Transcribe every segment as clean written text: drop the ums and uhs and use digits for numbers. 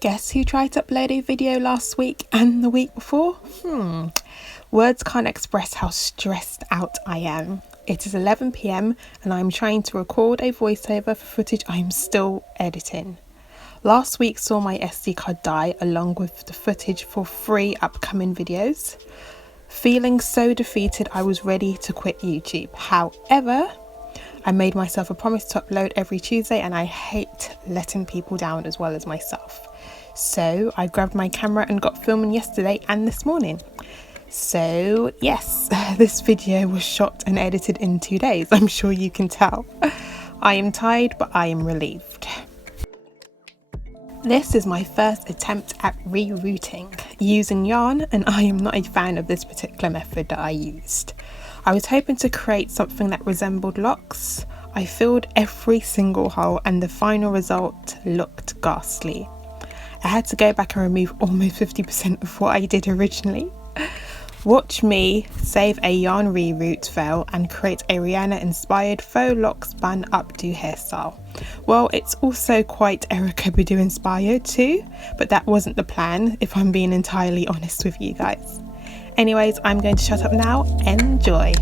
Guess who tried to upload a video last week and the week before? Words can't express how stressed out I am. It is 11 p.m. and I'm trying to record a voiceover for footage I am still editing. Last week saw my SD card die along with the footage for 3 upcoming videos. Feeling so defeated, I was ready to quit YouTube. However, I made myself a promise to upload every Tuesday and I hate letting people down as well as myself. So I grabbed my camera and got filming yesterday and this morning. So yes, this video was shot and edited in 2 days. I'm sure you can tell. I am tired, but I am relieved. This is my first attempt at rerooting using yarn, and I am not a fan of this particular method that I used. I was hoping to create something that resembled locks. I filled every single hole and the final result looked ghastly. I had to go back and remove almost 50% of what I did originally. Watch me save a yarn reroot fail and create a Rihanna inspired Faux Locs Bun Updo hairstyle. Well, it's also quite Erykah Badu inspired too, but that wasn't the plan if I'm being entirely honest with you guys. Anyways, I'm going to shut up now. Enjoy.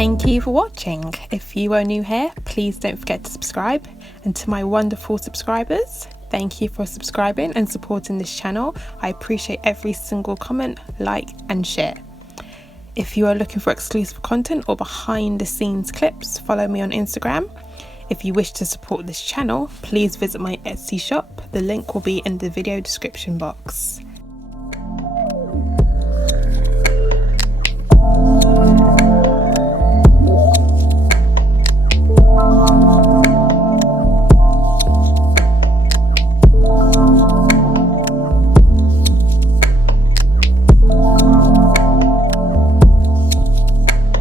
Thank you for watching. If you are new here, please don't forget to subscribe. And to my wonderful subscribers, thank you for subscribing and supporting this channel. I appreciate every single comment, like and share. If you are looking for exclusive content or behind the scenes clips, follow me on Instagram. If you wish to support this channel, please visit my Etsy shop. The link will be in the video description box.